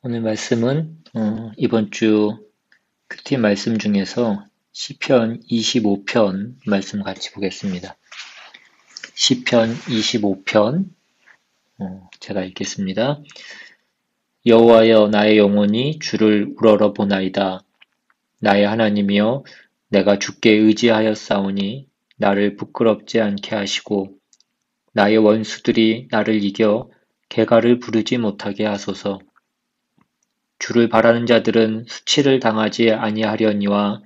오늘 말씀은 이번 주 큐티 말씀 중에서 시편 25편 말씀 같이 보겠습니다. 시편 25편 제가 읽겠습니다. 여호와여 나의 영혼이 주를 우러러 보나이다. 나의 하나님이여 내가 주께 의지하였사오니 나를 부끄럽지 않게 하시고 나의 원수들이 나를 이겨 개가를 부르지 못하게 하소서. 주를 바라는 자들은 수치를 당하지 아니하려니와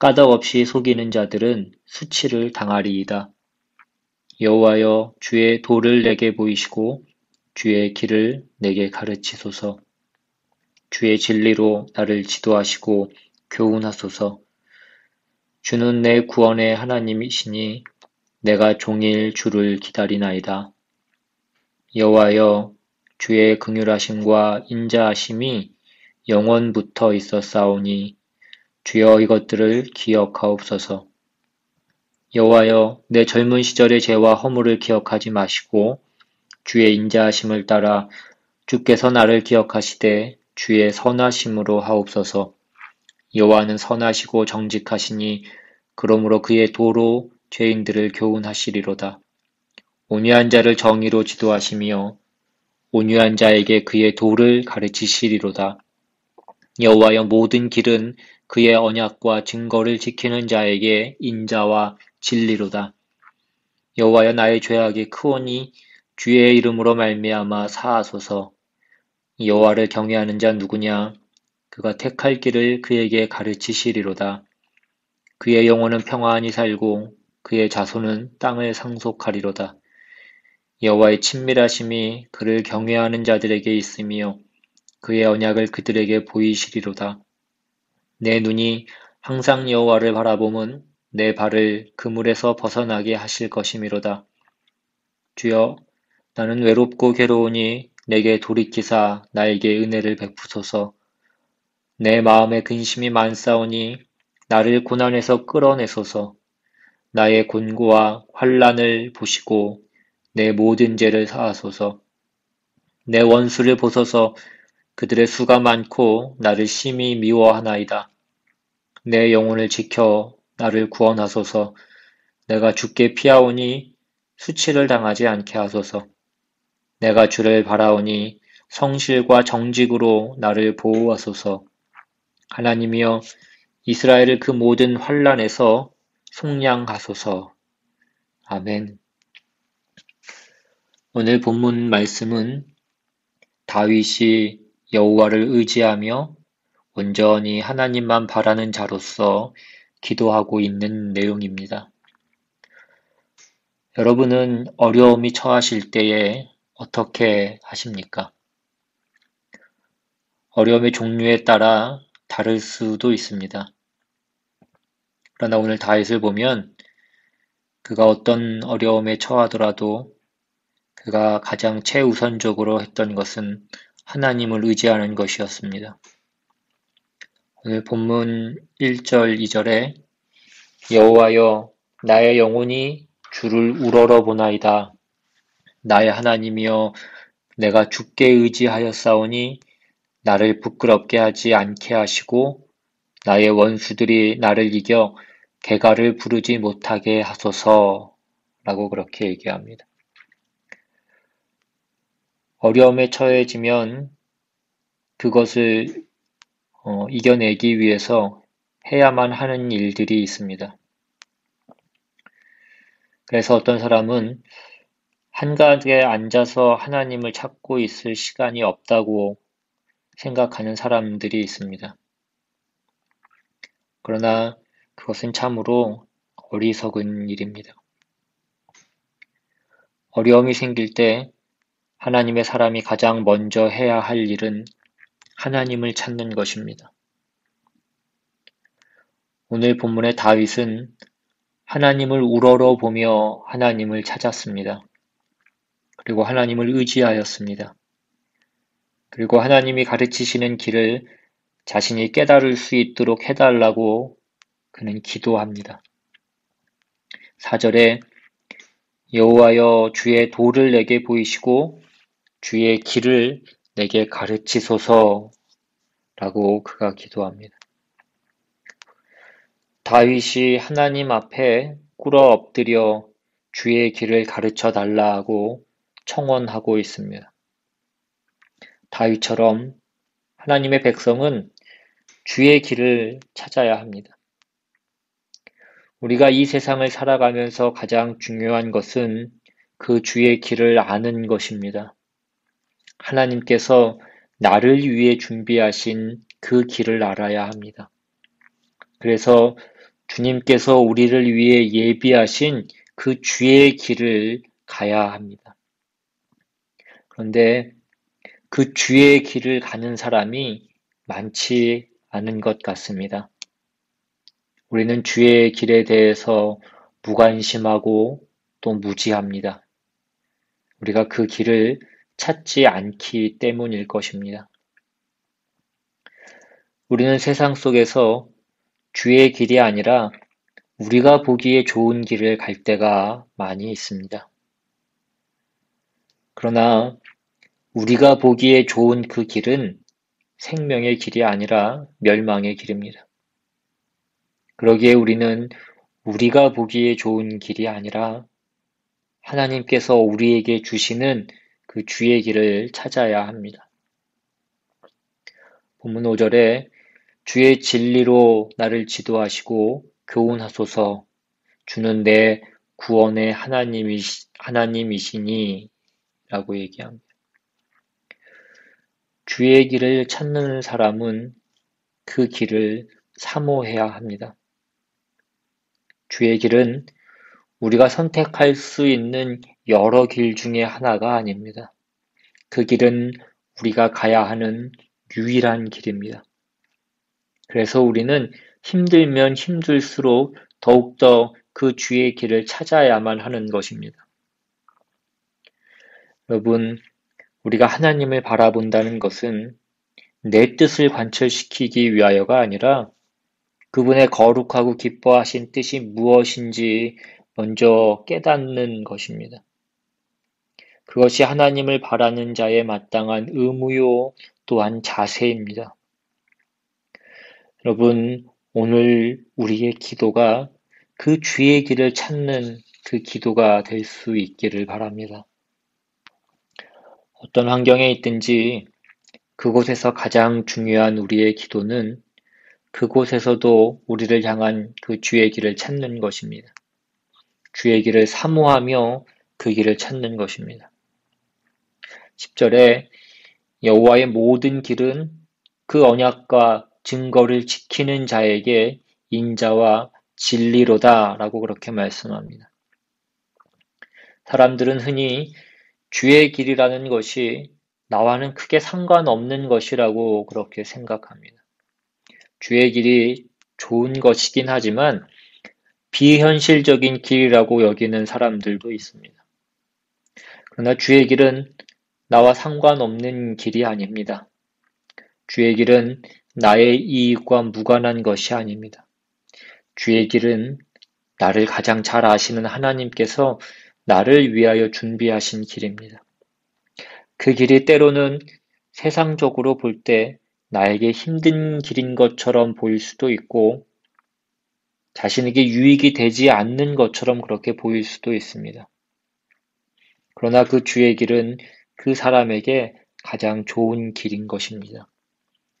까닭없이 속이는 자들은 수치를 당하리이다. 여호와여 주의 도를 내게 보이시고 주의 길을 내게 가르치소서. 주의 진리로 나를 지도하시고 교훈하소서. 주는 내 구원의 하나님이시니 내가 종일 주를 기다리나이다. 여호와여 주의 긍휼하심과 인자하심이 영원부터 있었사오니 주여 이것들을 기억하옵소서. 여호와여 내 젊은 시절의 죄와 허물을 기억하지 마시고 주의 인자하심을 따라 주께서 나를 기억하시되 주의 선하심으로 하옵소서. 여호와는 선하시고 정직하시니 그러므로 그의 도로 죄인들을 교훈하시리로다. 온유한 자를 정의로 지도하시며 온유한 자에게 그의 도를 가르치시리로다. 여호와여 모든 길은 그의 언약과 증거를 지키는 자에게 인자와 진리로다. 여호와여 나의 죄악이 크오니 주의 이름으로 말미암아 사하소서. 여호와를 경외하는 자 누구냐? 그가 택할 길을 그에게 가르치시리로다. 그의 영혼은 평안히 살고 그의 자손은 땅을 상속하리로다. 여호와의 친밀하심이 그를 경외하는 자들에게 있으며 그의 언약을 그들에게 보이시리로다. 내 눈이 항상 여호와를 바라봄은 내 발을 그물에서 벗어나게 하실 것이미로다. 주여, 나는 외롭고 괴로우니 내게 돌이키사 나에게 은혜를 베푸소서. 내 마음에 근심이 많사오니 나를 고난에서 끌어내소서. 나의 곤고와 환난을 보시고 내 모든 죄를 사하소서. 내 원수를 보소서. 그들의 수가 많고 나를 심히 미워하나이다. 내 영혼을 지켜 나를 구원하소서. 내가 주께 피하오니 수치를 당하지 않게 하소서. 내가 주를 바라오니 성실과 정직으로 나를 보호하소서. 하나님이여 이스라엘을 그 모든 환난에서 속량하소서. 아멘. 오늘 본문 말씀은 다윗이 여호와를 의지하며 온전히 하나님만 바라는 자로서 기도하고 있는 내용입니다. 여러분은 어려움이 처하실 때에 어떻게 하십니까? 어려움의 종류에 따라 다를 수도 있습니다. 그러나 오늘 다윗을 보면 그가 어떤 어려움에 처하더라도 그가 가장 최우선적으로 했던 것은 하나님을 의지하는 것이었습니다. 오늘 본문 1절, 2절에 여호와여 나의 영혼이 주를 우러러 보나이다. 나의 하나님이여 내가 주께 의지하였사오니 나를 부끄럽게 하지 않게 하시고 나의 원수들이 나를 이겨 개가를 부르지 못하게 하소서 라고 그렇게 얘기합니다. 어려움에 처해지면 그것을 이겨내기 위해서 해야만 하는 일들이 있습니다. 그래서 어떤 사람은 한가하게 앉아서 하나님을 찾고 있을 시간이 없다고 생각하는 사람들이 있습니다. 그러나 그것은 참으로 어리석은 일입니다. 어려움이 생길 때 하나님의 사람이 가장 먼저 해야 할 일은 하나님을 찾는 것입니다. 오늘 본문의 다윗은 하나님을 우러러 보며 하나님을 찾았습니다. 그리고 하나님을 의지하였습니다. 그리고 하나님이 가르치시는 길을 자신이 깨달을 수 있도록 해달라고 그는 기도합니다. 4절에 여호와여 주의 도를 내게 보이시고 주의 길을 내게 가르치소서라고 그가 기도합니다. 다윗이 하나님 앞에 꿇어 엎드려 주의 길을 가르쳐 달라고 청원하고 있습니다. 다윗처럼 하나님의 백성은 주의 길을 찾아야 합니다. 우리가 이 세상을 살아가면서 가장 중요한 것은 그 주의 길을 아는 것입니다. 하나님께서 나를 위해 준비하신 그 길을 알아야 합니다. 그래서 주님께서 우리를 위해 예비하신 그 주의 길을 가야 합니다. 그런데 그 주의 길을 가는 사람이 많지 않은 것 같습니다. 우리는 주의 길에 대해서 무관심하고 또 무지합니다. 우리가 그 길을 찾지 않기 때문일 것입니다. 우리는 세상 속에서 주의 길이 아니라 우리가 보기에 좋은 길을 갈 때가 많이 있습니다. 그러나 우리가 보기에 좋은 그 길은 생명의 길이 아니라 멸망의 길입니다. 그러기에 우리는 우리가 보기에 좋은 길이 아니라 하나님께서 우리에게 주시는 그 주의 길을 찾아야 합니다. 본문 5절에 주의 진리로 나를 지도하시고 교훈하소서. 주는 내 구원의 하나님이시니 라고 얘기합니다. 주의 길을 찾는 사람은 그 길을 사모해야 합니다. 주의 길은 우리가 선택할 수 있는 여러 길 중에 하나가 아닙니다. 그 길은 우리가 가야 하는 유일한 길입니다. 그래서 우리는 힘들면 힘들수록 더욱더 그 주의 길을 찾아야만 하는 것입니다. 여러분, 우리가 하나님을 바라본다는 것은 내 뜻을 관철시키기 위하여가 아니라 그분의 거룩하고 기뻐하신 뜻이 무엇인지 먼저 깨닫는 것입니다. 그것이 하나님을 바라는 자의 마땅한 의무요 또한 자세입니다. 여러분, 오늘 우리의 기도가 그 주의 길을 찾는 그 기도가 될 수 있기를 바랍니다. 어떤 환경에 있든지 그곳에서 가장 중요한 우리의 기도는 그곳에서도 우리를 향한 그 주의 길을 찾는 것입니다. 주의 길을 사모하며 그 길을 찾는 것입니다. 10절에 여호와의 모든 길은 그 언약과 증거를 지키는 자에게 인자와 진리로다 라고 그렇게 말씀합니다. 사람들은 흔히 주의 길이라는 것이 나와는 크게 상관없는 것이라고 그렇게 생각합니다. 주의 길이 좋은 것이긴 하지만 비현실적인 길이라고 여기는 사람들도 있습니다. 그러나 주의 길은 나와 상관없는 길이 아닙니다. 주의 길은 나의 이익과 무관한 것이 아닙니다. 주의 길은 나를 가장 잘 아시는 하나님께서 나를 위하여 준비하신 길입니다. 그 길이 때로는 세상적으로 볼 때 나에게 힘든 길인 것처럼 보일 수도 있고 자신에게 유익이 되지 않는 것처럼 그렇게 보일 수도 있습니다. 그러나 그 주의 길은 그 사람에게 가장 좋은 길인 것입니다.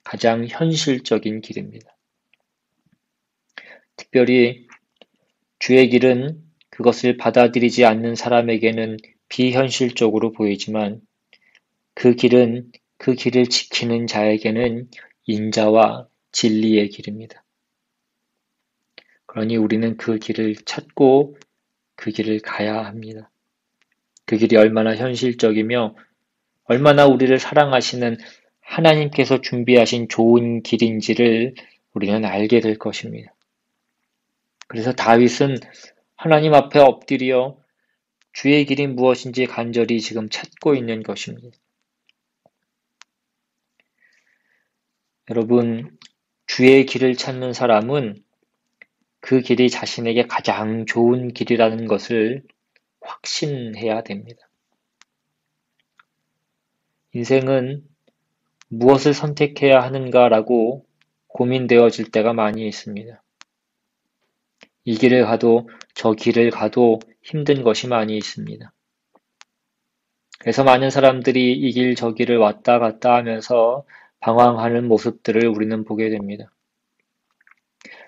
가장 현실적인 길입니다. 특별히 주의 길은 그것을 받아들이지 않는 사람에게는 비현실적으로 보이지만 그 길은 그 길을 지키는 자에게는 인자와 진리의 길입니다. 그러니 우리는 그 길을 찾고 그 길을 가야 합니다. 그 길이 얼마나 현실적이며 얼마나 우리를 사랑하시는 하나님께서 준비하신 좋은 길인지를 우리는 알게 될 것입니다. 그래서 다윗은 하나님 앞에 엎드려 주의 길이 무엇인지 간절히 지금 찾고 있는 것입니다. 여러분, 주의 길을 찾는 사람은 그 길이 자신에게 가장 좋은 길이라는 것을 확신해야 됩니다. 인생은 무엇을 선택해야 하는가라고 고민되어질 때가 많이 있습니다. 이 길을 가도 저 길을 가도 힘든 것이 많이 있습니다. 그래서 많은 사람들이 이 길 저 길을 왔다 갔다 하면서 방황하는 모습들을 우리는 보게 됩니다.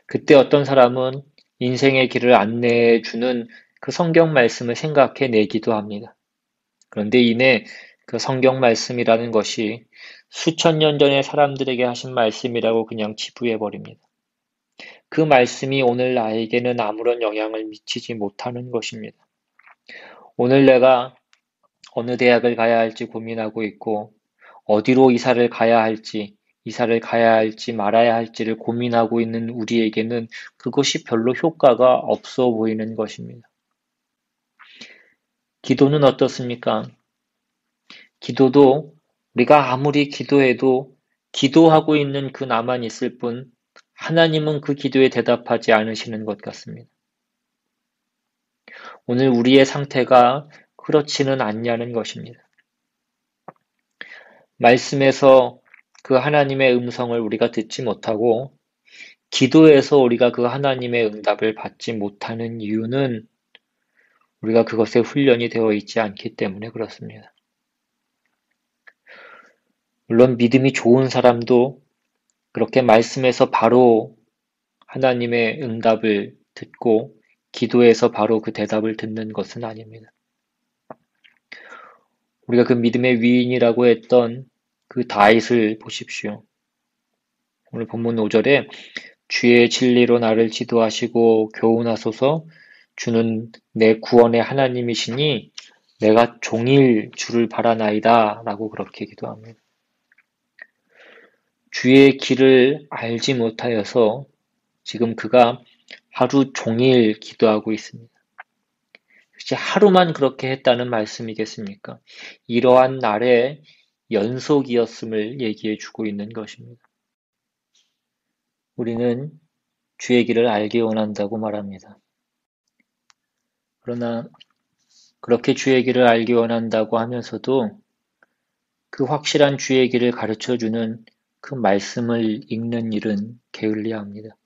그때 어떤 사람은 인생의 길을 안내해 주는 그 성경 말씀을 생각해 내기도 합니다. 그런데 이내 그 성경 말씀이라는 것이 수천 년 전에 사람들에게 하신 말씀이라고 그냥 치부해 버립니다. 그 말씀이 오늘 나에게는 아무런 영향을 미치지 못하는 것입니다. 오늘 내가 어느 대학을 가야 할지 고민하고 있고, 어디로 이사를 가야 할지 말아야 할지를 고민하고 있는 우리에게는 그것이 별로 효과가 없어 보이는 것입니다. 기도는 어떻습니까? 기도도 우리가 아무리 기도해도 기도하고 있는 그 나만 있을 뿐 하나님은 그 기도에 대답하지 않으시는 것 같습니다. 오늘 우리의 상태가 그렇지는 않냐는 것입니다. 말씀에서 그 하나님의 음성을 우리가 듣지 못하고 기도에서 우리가 그 하나님의 응답을 받지 못하는 이유는 우리가 그것에 훈련이 되어 있지 않기 때문에 그렇습니다. 물론 믿음이 좋은 사람도 그렇게 말씀에서 바로 하나님의 응답을 듣고 기도에서 바로 그 대답을 듣는 것은 아닙니다. 우리가 그 믿음의 위인이라고 했던 그 다윗을 보십시오. 오늘 본문 5절에 주의 진리로 나를 지도하시고 교훈하소서. 주는 내 구원의 하나님이시니 내가 종일 주를 바라나이다 라고 그렇게 기도합니다. 주의 길을 알지 못하여서 지금 그가 하루 종일 기도하고 있습니다. 혹시 하루만 그렇게 했다는 말씀이겠습니까? 이러한 날의 연속이었음을 얘기해 주고 있는 것입니다. 우리는 주의 길을 알기 원한다고 말합니다. 그러나 그렇게 주의 길을 알기 원한다고 하면서도 그 확실한 주의 길을 가르쳐 주는 그 말씀을 읽는 일은 게을리합니다.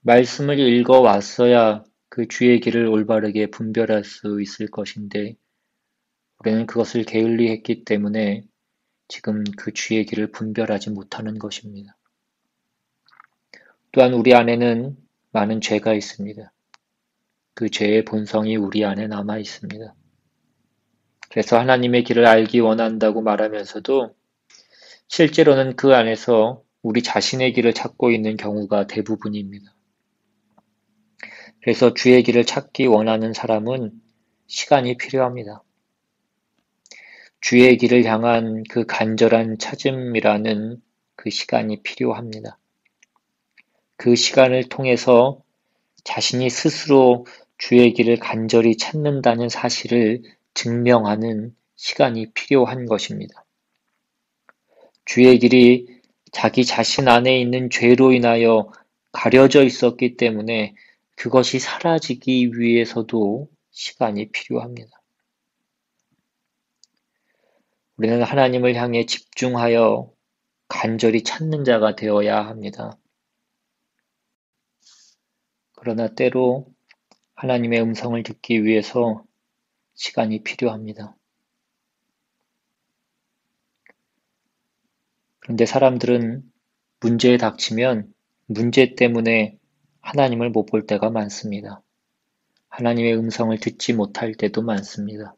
말씀을 읽어 왔어야 그 주의 길을 올바르게 분별할 수 있을 것인데 우리는 그것을 게을리 했기 때문에 지금 그 주의 길을 분별하지 못하는 것입니다. 또한 우리 안에는 많은 죄가 있습니다. 그 죄의 본성이 우리 안에 남아 있습니다. 그래서 하나님의 길을 알기 원한다고 말하면서도 실제로는 그 안에서 우리 자신의 길을 찾고 있는 경우가 대부분입니다. 그래서 주의 길을 찾기 원하는 사람은 시간이 필요합니다. 주의 길을 향한 그 간절한 찾음이라는 그 시간이 필요합니다. 그 시간을 통해서 자신이 스스로 주의 길을 간절히 찾는다는 사실을 증명하는 시간이 필요한 것입니다. 주의 길이 자기 자신 안에 있는 죄로 인하여 가려져 있었기 때문에 그것이 사라지기 위해서도 시간이 필요합니다. 우리는 하나님을 향해 집중하여 간절히 찾는 자가 되어야 합니다. 그러나 때로 하나님의 음성을 듣기 위해서 시간이 필요합니다. 그런데 사람들은 문제에 닥치면 문제 때문에 하나님을 못 볼 때가 많습니다. 하나님의 음성을 듣지 못할 때도 많습니다.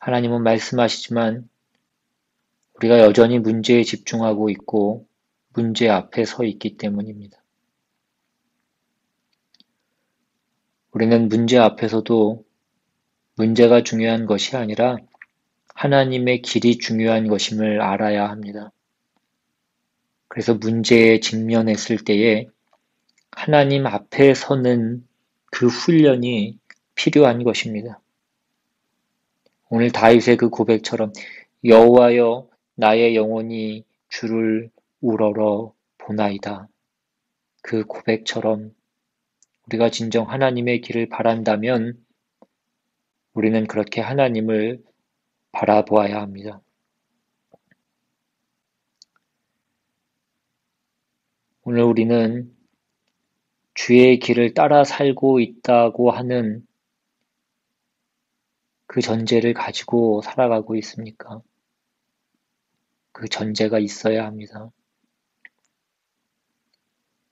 하나님은 말씀하시지만 우리가 여전히 문제에 집중하고 있고 문제 앞에 서 있기 때문입니다. 우리는 문제 앞에서도 문제가 중요한 것이 아니라 하나님의 길이 중요한 것임을 알아야 합니다. 그래서 문제에 직면했을 때에 하나님 앞에 서는 그 훈련이 필요한 것입니다. 오늘 다윗의 그 고백처럼 여호와여 나의 영혼이 주를 우러러 보나이다. 그 고백처럼 우리가 진정 하나님의 길을 바란다면 우리는 그렇게 하나님을 바라보아야 합니다. 오늘 우리는 주의 길을 따라 살고 있다고 하는 그 전제를 가지고 살아가고 있습니까? 그 전제가 있어야 합니다.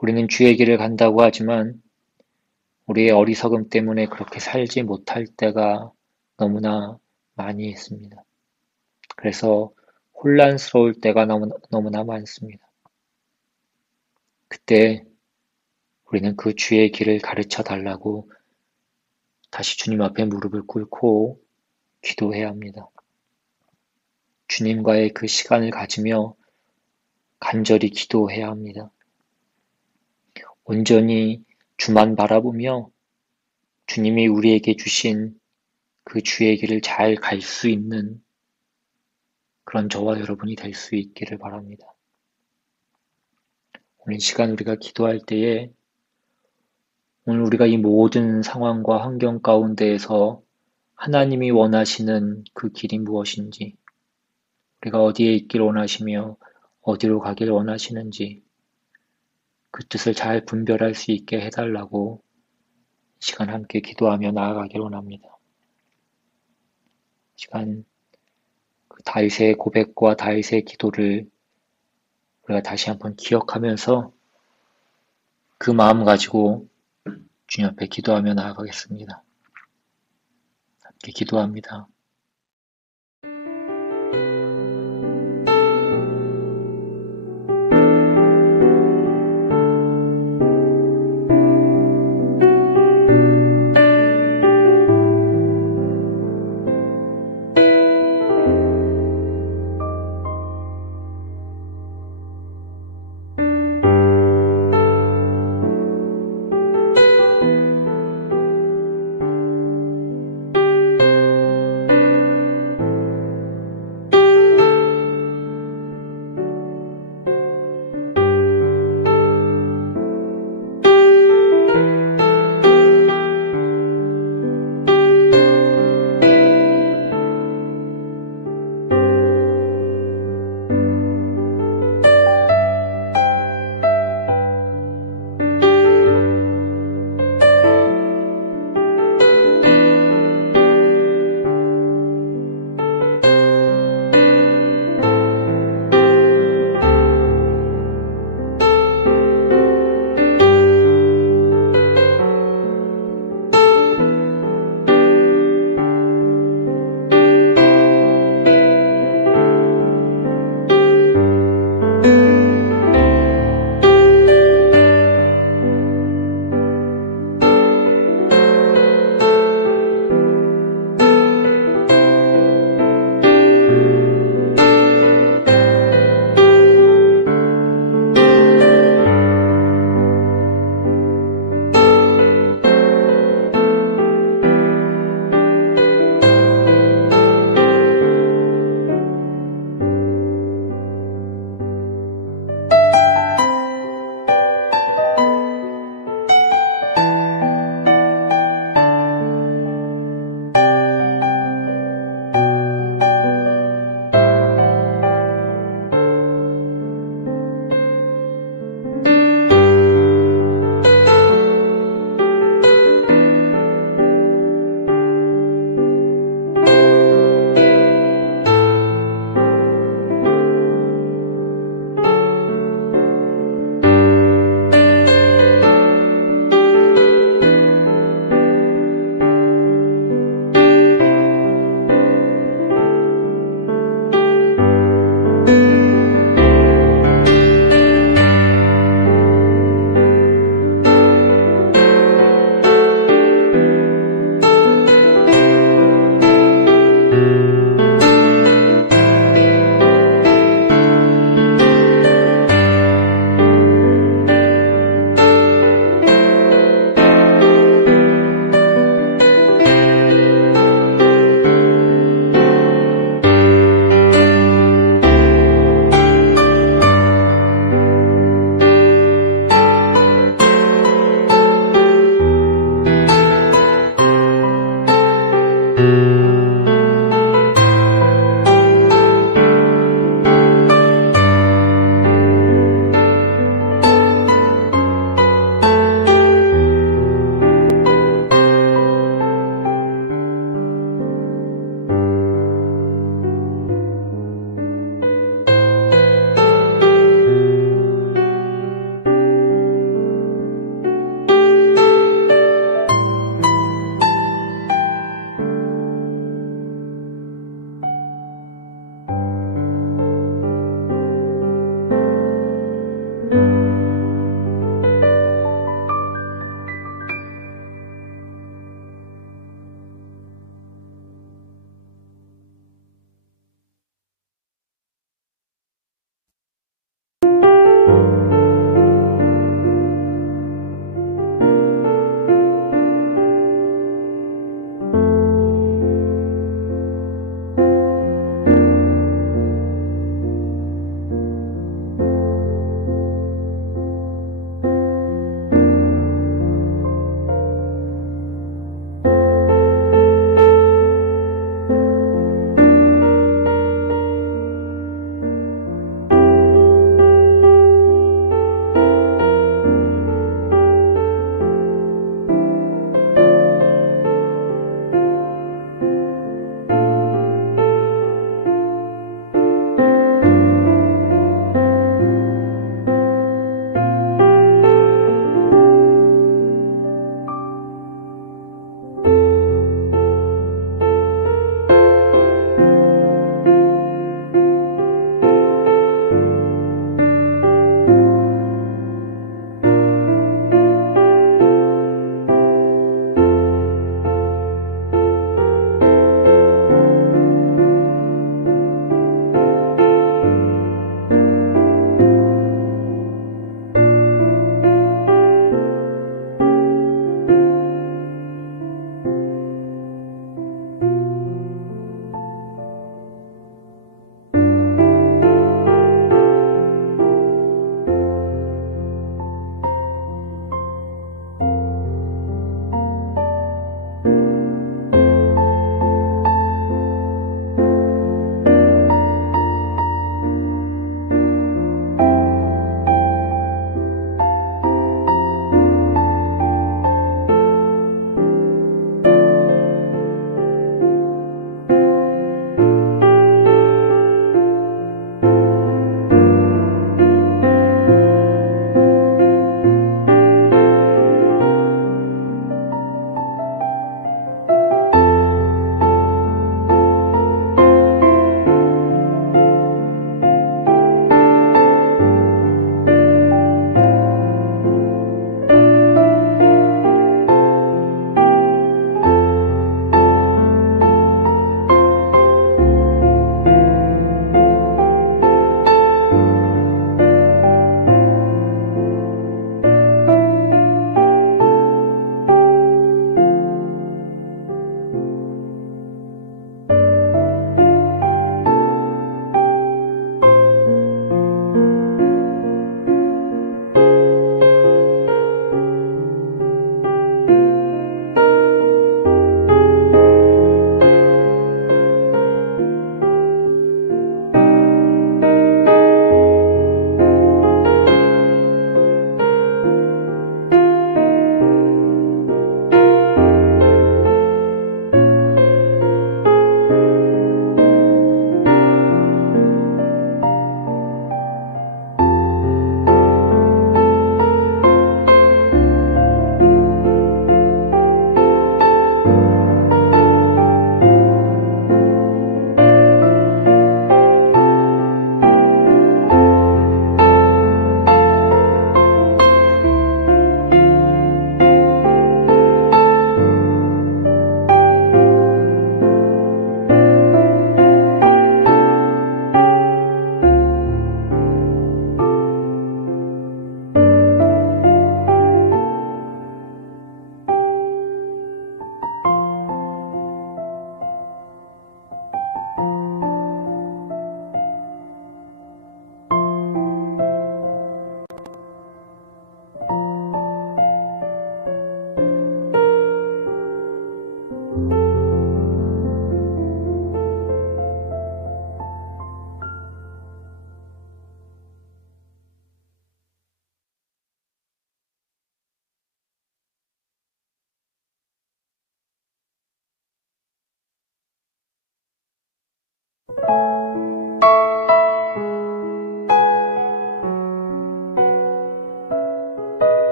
우리는 주의 길을 간다고 하지만 우리의 어리석음 때문에 그렇게 살지 못할 때가 너무나 많이 있습니다. 그래서 혼란스러울 때가 너무나 많습니다. 그때 우리는 그 주의 길을 가르쳐 달라고 다시 주님 앞에 무릎을 꿇고 기도해야 합니다. 주님과의 그 시간을 가지며 간절히 기도해야 합니다. 온전히 주만 바라보며 주님이 우리에게 주신 그 주의 길을 잘 갈 수 있는 그런 저와 여러분이 될 수 있기를 바랍니다. 오늘 시간 우리가 기도할 때에 오늘 우리가 이 모든 상황과 환경 가운데에서 하나님이 원하시는 그 길이 무엇인지, 우리가 어디에 있길 원하시며 어디로 가길 원하시는지 그 뜻을 잘 분별할 수 있게 해달라고 이 시간 함께 기도하며 나아가길 원합니다. 이 시간 그 다윗의 고백과 다윗의 기도를 우리가 다시 한번 기억하면서 그 마음 가지고 주님 앞에 기도하며 나아가겠습니다. 함께 기도합니다.